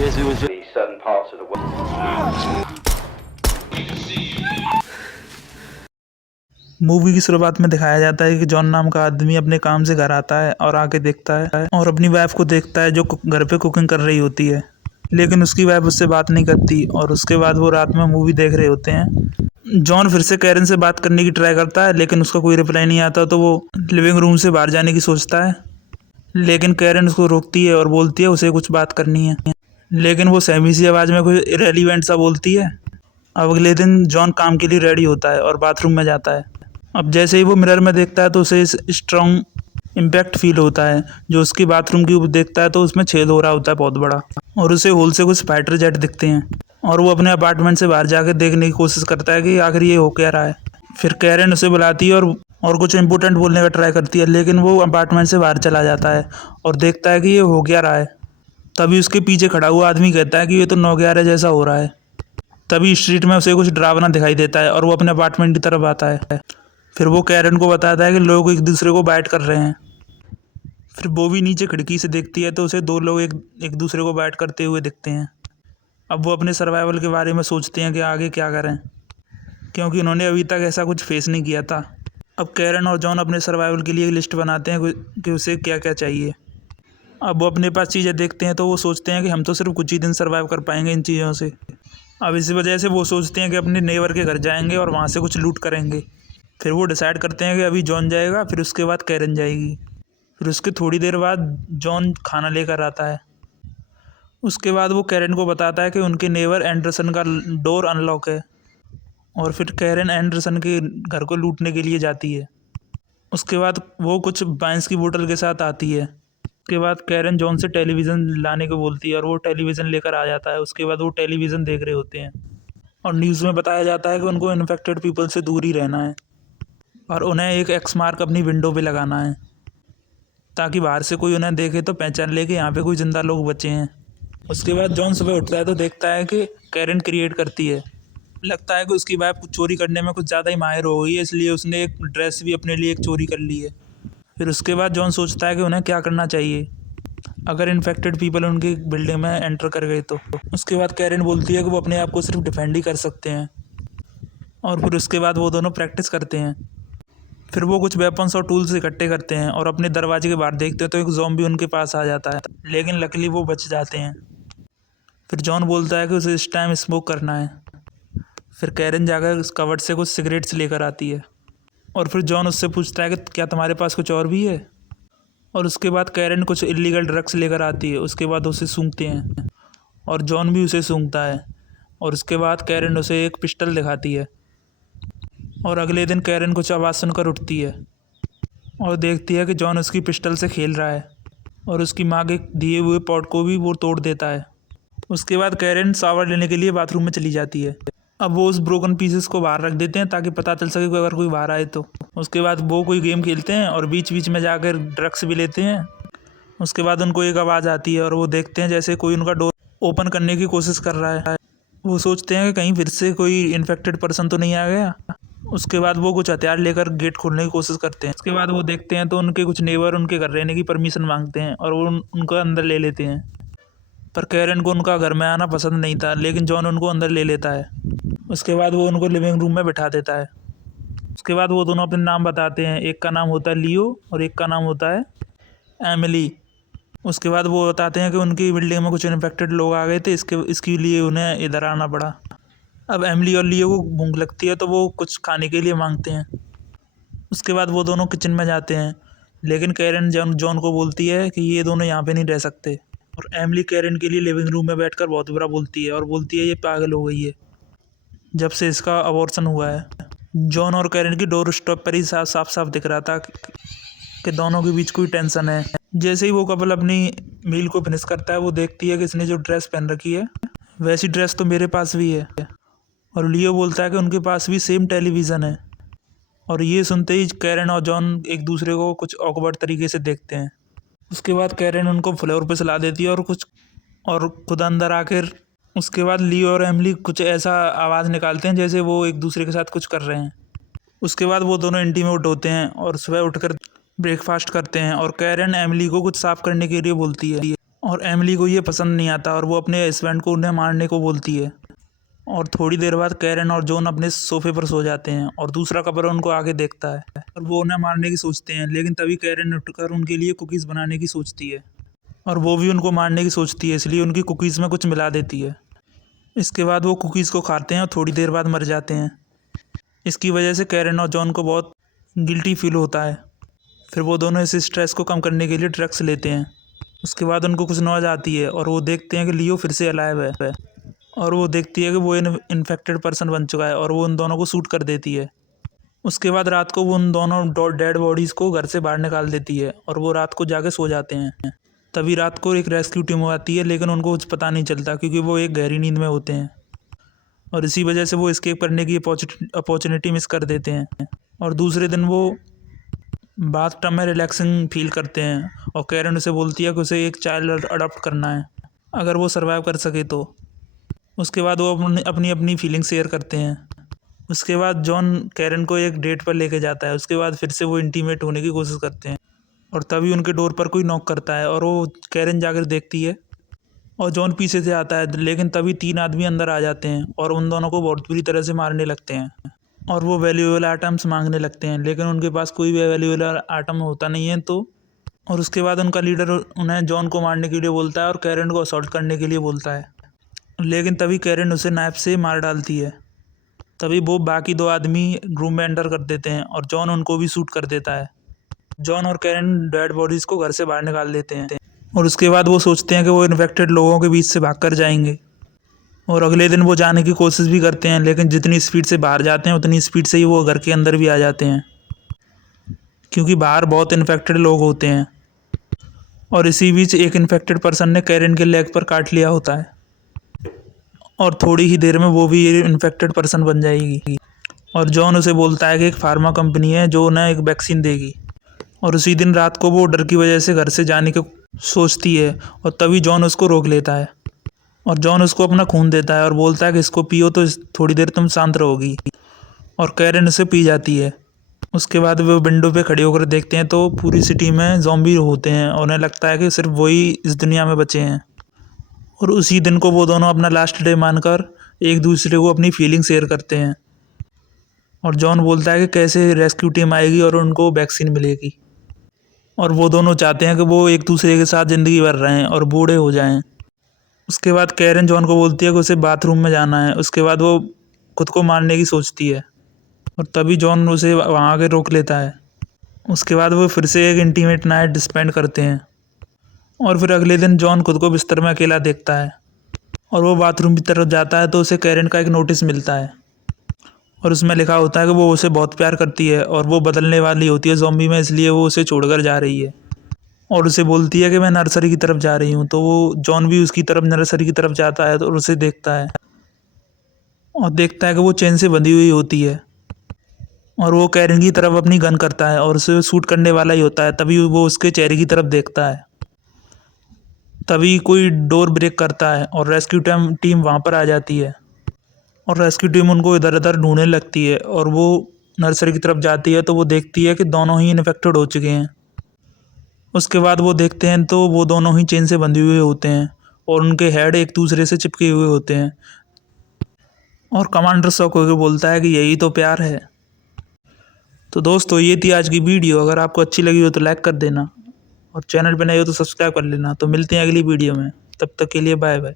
Yes, it was. certain parts of the world. Movie की शुरुआत में दिखाया जाता है कि जॉन नाम का आदमी अपने काम से घर आता है और आके देखता है और अपनी वाइफ को देखता है जो घर पे कुकिंग कर रही होती है, लेकिन उसकी वाइफ उससे बात नहीं करती। और उसके बाद वो रात में मूवी देख रहे होते हैं। जॉन फिर से कैरन से बात करने की ट्राई करता है, लेकिन उसका कोई रिप्लाई नहीं आता, तो वो लिविंग रूम से बाहर जाने की सोचता है, लेकिन कैरन उसको रोकती है और बोलती है उसे कुछ बात करनी है, लेकिन वो सहमी सी आवाज़ में कुछ इरेलीवेंट सा बोलती है। अब अगले दिन जॉन काम के लिए रेडी होता है और बाथरूम में जाता है। अब जैसे ही वो मिरर में देखता है तो उसे स्ट्रॉन्ग इम्पैक्ट फील होता है। जो उसकी बाथरूम की देखता है तो उसमें छेद हो रहा होता है बहुत बड़ा, और उसे होल से कुछ फाइटर जेट दिखते हैं, और वो अपने अपार्टमेंट से बाहर जाकर देखने की कोशिश करता है कि आखिर ये हो क्या रहा है। फिर कैरन उसे बुलाती है और कुछ इम्पोर्टेंट बोलने का ट्राई करती है, लेकिन वो अपार्टमेंट से बाहर चला जाता है और देखता है कि ये हो क्या रहा है। तभी उसके पीछे खड़ा हुआ आदमी कहता है कि ये तो 9/11 जैसा हो रहा है। तभी स्ट्रीट में उसे कुछ डरावना दिखाई देता है और वो अपने अपार्टमेंट की तरफ आता है। फिर वो कैरन को बताता है कि लोग एक दूसरे को बाइट कर रहे हैं। फिर वो भी नीचे खिड़की से देखती है तो उसे 2 लोग एक दूसरे को बाइट करते हुए दिखते हैं। अब वो अपने सर्वाइवल के बारे में सोचते हैं कि आगे क्या करें, क्योंकि उन्होंने अभी तक ऐसा कुछ फेस नहीं किया था। अब कैरन और जॉन अपने सर्वाइवल के लिए एक लिस्ट बनाते हैं कि उसे क्या क्या चाहिए। अब वो अपने पास चीज़ें देखते हैं तो वो सोचते हैं कि हम तो सिर्फ कुछ ही दिन सर्वाइव कर पाएंगे इन चीज़ों से। अब इसी वजह से वो सोचते हैं कि अपने नेबर के घर जाएंगे और वहाँ से कुछ लूट करेंगे। फिर वो डिसाइड करते हैं कि अभी जॉन जाएगा, फिर उसके बाद कैरन जाएगी। फिर उसके थोड़ी देर बाद जॉन खाना लेकर आता है। उसके बाद वो कैरन को बताता है कि उनके नेबर एंडरसन का डोर अनलॉक है, और फिर कैरन एंडरसन के घर को लूटने के लिए जाती है। उसके बाद वो कुछ बाइंस की बोतल के साथ आती है। उसके बाद कैरन जॉन से टेलीविज़न लाने को बोलती है और वो टेलीविज़न लेकर आ जाता है। उसके बाद वो टेलीविज़न देख रहे होते हैं और न्यूज़ में बताया जाता है कि उनको इन्फेक्टेड पीपल से दूर ही रहना है और उन्हें एक एक्स मार्क अपनी विंडो पे लगाना है, ताकि बाहर से कोई उन्हें देखे तो पहचान ले कि यहाँ पे कोई ज़िंदा लोग बचे हैं। उसके बाद जॉन सुबह उठता है तो देखता है कि कैरन क्रिएट करती है। लगता है कि उसकी वाइफ कुछ चोरी करने में कुछ ज़्यादा ही माहिर हो गई है, इसलिए उसने एक ड्रेस भी अपने लिए एक चोरी कर ली है। फिर उसके बाद जॉन सोचता है कि उन्हें क्या करना चाहिए अगर इन्फेक्टेड पीपल उनकी बिल्डिंग में एंटर कर गए तो। उसके बाद कैरन बोलती है कि वो अपने आप को सिर्फ डिफेंड ही कर सकते हैं, और फिर उसके बाद वो दोनों प्रैक्टिस करते हैं। फिर वो कुछ वेपन्स और टूल्स इकट्ठे करते हैं और अपने दरवाजे के बाहर देखते हैं तो एक ज़ॉम्बी उनके पास आ जाता है, लेकिन लकीली वो बच जाते हैं। फिर जॉन बोलता है कि उसे इस टाइम स्मोक करना है। फिर कैरन जाकर उस कवर्ड से कुछ सिगरेट्स लेकर आती है, और फिर जॉन उससे पूछता है कि क्या तुम्हारे पास कुछ और भी है। और उसके बाद कैरन कुछ इलीगल ड्रग्स लेकर आती है। उसके बाद उसे सूंघते हैं और जॉन भी उसे सूंघता है, और उसके बाद कैरन उसे एक पिस्टल दिखाती है। और अगले दिन कैरन कुछ आवाज़ सुनकर उठती है और देखती है कि जॉन उसकी पिस्टल से खेल रहा है, और उसकी माँ के दिए हुए पॉट को भी वो तोड़ देता है। उसके बाद कैरन शावर लेने के लिए बाथरूम में चली जाती है। अब वो उस ब्रोकन पीसेस को बाहर रख देते हैं ताकि पता चल सके कि अगर कोई बाहर आए तो। उसके बाद वो कोई गेम खेलते हैं और बीच बीच में जाकर ड्रग्स भी लेते हैं। उसके बाद उनको एक आवाज़ आती है और वो देखते हैं जैसे कोई उनका डोर ओपन करने की कोशिश कर रहा है। वो सोचते हैं कि कहीं फिर से कोई इन्फेक्टेड पर्सन तो नहीं आ गया। उसके बाद वो कुछ हथियार लेकर गेट खोलने की कोशिश करते हैं। उसके बाद वो देखते हैं तो उनके कुछ नेबर उनके घर रहने की परमिशन मांगते हैं और वो उनको अंदर ले लेते हैं। पर कैरन को उनका घर में आना पसंद नहीं था, लेकिन जॉन उनको अंदर ले लेता है। उसके बाद वो उनको लिविंग रूम में बिठा देता है। उसके बाद वो दोनों अपने नाम बताते हैं। एक का नाम होता है लियो और एक का नाम होता है एमिली। उसके बाद वो बताते हैं कि उनकी बिल्डिंग में कुछ इन्फेक्टेड लोग आ गए थे, इसके लिए उन्हें इधर आना पड़ा। अब एमिली और लियो को भूख लगती है तो वो कुछ खाने के लिए मांगते हैं। उसके बाद वो दोनों किचन में जाते हैं, लेकिन कैरन जॉन को बोलती है कि ये दोनों यहाँ पे नहीं रह सकते। और एमिली कैरन के लिए लिविंग रूम में बैठकर बहुत बुरा बोलती है और बोलती है ये पागल हो गई है जब से इसका अबॉर्शन हुआ है। जॉन और कैरन की डोर स्टॉप पर ही साफ साफ दिख रहा था कि दोनों के बीच कोई टेंशन है। जैसे ही वो कपल अपनी मील को फिनिश करता है, वो देखती है कि इसने जो ड्रेस पहन रखी है वैसी ड्रेस तो मेरे पास भी है। और लियो बोलता है कि उनके पास भी सेम टेलीविज़न है। और ये सुनते ही कैरन और जॉन एक दूसरे को कुछ ऑकवर्ड तरीके से देखते हैं। उसके बाद कैरन उनको फ्लोर पे सुला देती है और खुद अंदर आकर उसके बाद लियो और एमिली कुछ ऐसा आवाज़ निकालते हैं जैसे वो एक दूसरे के साथ कुछ कर रहे हैं। उसके बाद वो दोनों इंटीमेट होते हैं और सुबह उठकर ब्रेकफास्ट करते हैं, और कैरन एमिली को कुछ साफ़ करने के लिए बोलती है। और एमिली को ये पसंद नहीं आता और वो अपने हस्बैंड को उन्हें मारने को बोलती है। और थोड़ी देर बाद कैरन और जॉन अपने सोफे पर सो जाते हैं और दूसरा कपल उनको आगे देखता है और वो उन्हें मारने की सोचते हैं, लेकिन तभी कैरन उठकर उनके लिए कुकीज़ बनाने की सोचती है और वो भी उनको मारने की सोचती है, इसलिए उनकी कुकीज़ में कुछ मिला देती है। इसके बाद वो कुकीज़ को खाते हैं और थोड़ी देर बाद मर जाते हैं। इसकी वजह से कैरन और जॉन को बहुत गिल्टी फील होता है। फिर वो दोनों इस स्ट्रेस को कम करने के लिए ड्रग्स लेते हैं। उसके बाद उनको कुछ नॉलेज आती है और वो देखते हैं कि लियो फिर से अलाइव है और वो देखती है कि वो इन्फेक्टेड पर्सन बन चुका है और वो उन दोनों को शूट कर देती है। उसके बाद रात को वो उन दोनों डेड बॉडीज़ को घर से बाहर निकाल देती है और वो रात को जाके सो जाते हैं। तभी रात को एक रेस्क्यू टीम आती है, लेकिन उनको कुछ पता नहीं चलता क्योंकि वो एक गहरी नींद में होते हैं और इसी वजह से वो एस्केप करने की अपॉर्चुनिटी मिस कर देते हैं। और दूसरे दिन वो बाथ टब में रिलैक्सिंग फील करते हैं और कैरन उसे बोलती है कि उसे एक चाइल्ड अडॉप्ट करना है अगर वो सर्वाइव कर सके तो। उसके बाद वो अपनी अपनी फीलिंग शेयर करते हैं। उसके बाद जॉन कैरन को एक डेट पर लेके जाता है। उसके बाद फिर से वो इंटीमेट होने की कोशिश करते हैं और तभी उनके डोर पर कोई नॉक करता है और वो कैरन जाकर देखती है और जॉन पीछे से आता है, लेकिन तभी 3 आदमी अंदर आ जाते हैं और उन दोनों को बहुत बुरी तरह से मारने लगते हैं और वो वैल्यूएबल आइटम्स मांगने लगते हैं, लेकिन उनके पास कोई भी वैल्यूएबल आइटम होता नहीं है। तो और उसके बाद उनका लीडर उन्हें जॉन को मारने के लिए बोलता है और कैरन को असॉल्ट करने के लिए बोलता है, लेकिन तभी कैरन उसे नाइफ से मार डालती है। तभी वो बाकी 2 आदमी रूम में एंटर कर देते हैं और जॉन उनको भी शूट कर देता है। जॉन और कैरन डेड बॉडीज़ को घर से बाहर निकाल देते हैं और उसके बाद वो सोचते हैं कि वो इन्फेक्टेड लोगों के बीच से भागकर जाएंगे और अगले दिन वो जाने की कोशिश भी करते हैं, लेकिन जितनी स्पीड से बाहर जाते हैं उतनी स्पीड से ही वो घर के अंदर भी आ जाते हैं क्योंकि बाहर बहुत इन्फेक्टेड लोग होते हैं। और इसी बीच एक इन्फेक्टेड पर्सन ने कैरन के लेग पर काट लिया होता है और थोड़ी ही देर में वो भी इन्फेक्टेड पर्सन बन जाएगी और जॉन उसे बोलता है कि एक फार्मा कंपनी है जो उन्हें एक वैक्सीन देगी। और उसी दिन रात को वो डर की वजह से घर से जाने की सोचती है और तभी जॉन उसको रोक लेता है और जॉन उसको अपना खून देता है और बोलता है कि इसको पियो तो थोड़ी देर तुम शांत रहोगी और कैरन उसे पी जाती है। उसके बाद वो विंडो पे खड़े होकर देखते हैं तो पूरी सिटी में ज़ॉम्बी होते हैं और उन्हें लगता है कि सिर्फ वही इस दुनिया में बचे हैं। और उसी दिन को वो दोनों अपना लास्ट डे मानकर एक दूसरे को अपनी फीलिंग शेयर करते हैं और जॉन बोलता है कि कैसे रेस्क्यू टीम आएगी और उनको वैक्सीन मिलेगी और वो दोनों चाहते हैं कि वो एक दूसरे के साथ ज़िंदगी भर रहें और बूढ़े हो जाएं। उसके बाद कैरन जॉन को बोलती है कि उसे बाथरूम में जाना है। उसके बाद वो खुद को मारने की सोचती है और तभी जॉन उसे वहाँ आके रोक लेता है। उसके बाद वो फिर से एक इंटीमेट नाइट स्पेंड करते हैं और फिर अगले दिन जॉन खुद को बिस्तर में अकेला देखता है और वो बाथरूम की तरफ जाता है तो उसे कैरन का एक नोटिस मिलता है और उसमें लिखा होता है कि वो उसे बहुत प्यार करती है और वो बदलने वाली होती है ज़ॉम्बी में, इसलिए वो उसे छोड़कर जा रही है और उसे बोलती है कि मैं नर्सरी की तरफ जा रही हूँ। तो वो जॉन भी उसकी तरफ नर्सरी की तरफ जाता है और उसे देखता है और देखता है कि वो चेन से बंधी हुई होती है और वो कैरन की तरफ अपनी गन करता है और उसे शूट करने वाला ही होता है। तभी वो उसके चेहरे की तरफ देखता है। तभी कोई डोर ब्रेक करता है और रेस्क्यू टीम वहाँ पर आ जाती है और रेस्क्यू टीम उनको इधर उधर ढूंढने लगती है और वो नर्सरी की तरफ जाती है तो वो देखती है कि दोनों ही इन्फेक्टेड हो चुके हैं। उसके बाद वो देखते हैं तो वो दोनों ही चेन से बंधे हुए होते हैं और उनके हेड एक दूसरे से चिपके हुए होते हैं और कमांडर शॉक होकर बोलता है कि यही तो प्यार है। तो दोस्तों ये थी आज की वीडियो। अगर आपको अच्छी लगी हो तो लाइक कर देना और चैनल पर नए हो तो सब्सक्राइब कर लेना। तो मिलते हैं अगली वीडियो में, तब तक के लिए बाय बाय।